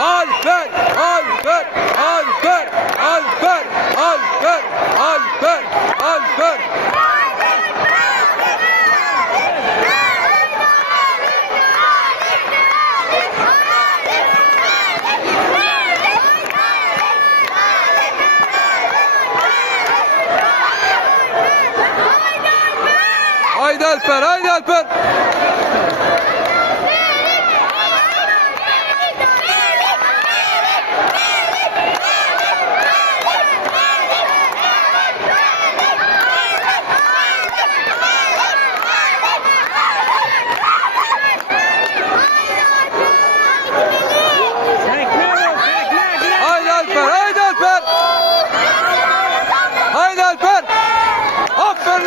Alper, Alper, Alper, Alper, Alper, Alper, Alper. Haydi Alper, haydi Alper.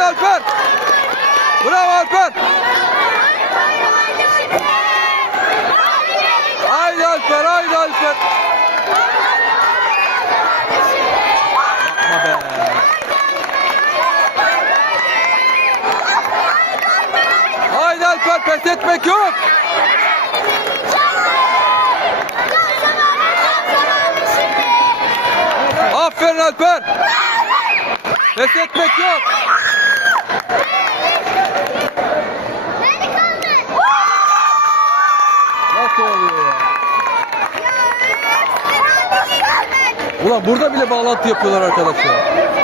Aferin Alper. Bravo Alper. Haydi Alper, haydi Alper. Haydi Alper, pes etmek yok. Aferin Alper. Pes etmek yok. Ulan burada bile bağlantı yapıyorlar arkadaşlar.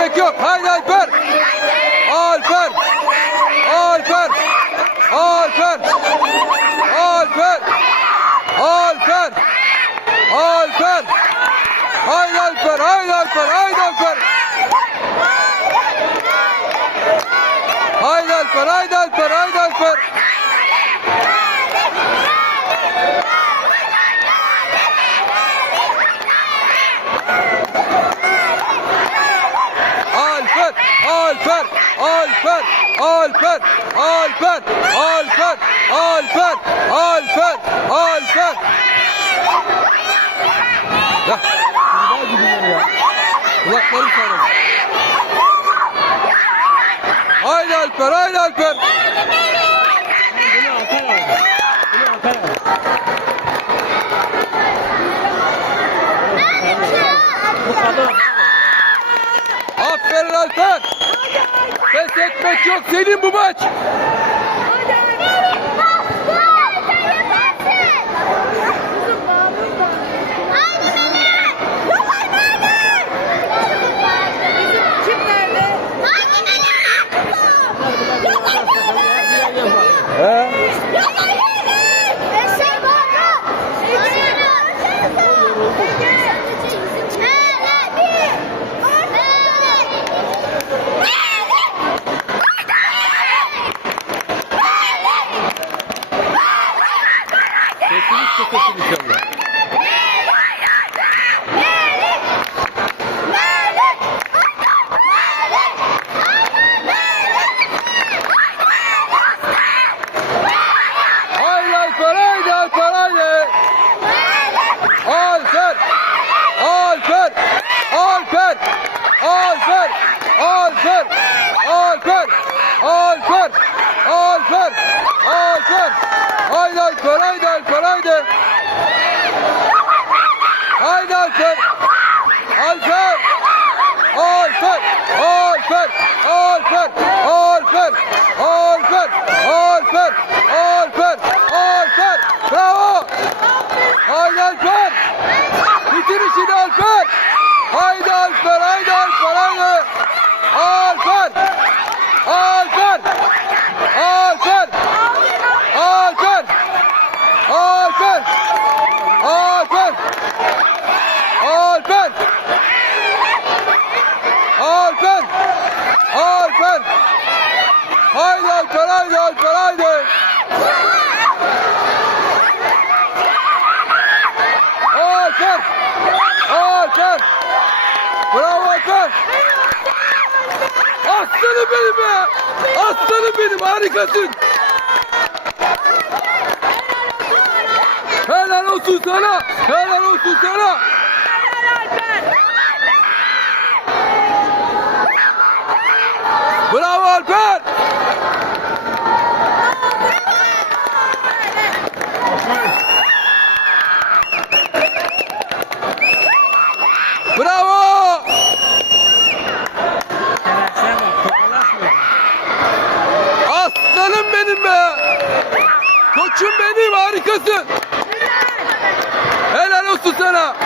Etmek yok. Haydi Alper. Alper. Alper. Alper. Alper. Alper. Alper. Haydi Alper. Haydi Alper. Haydi Alper. Haydi Alper. Haydi Alper. Haydi. Alper, Alper, Alper, Alper, Alper, Alper, Alper, Alper. Ya, daha gidiyor ya. Kulaklarım sarıldı. Haydi Alper, haydi Alper. Aferin Alper. Pes etmek yok. Senin bu maç. He? Aslanım benim be. Aslanım benim harikasın. Helal olsun sana. Helal olsun sana. Bravo Alper. Koçum benim harikasın. Helal olsun sana.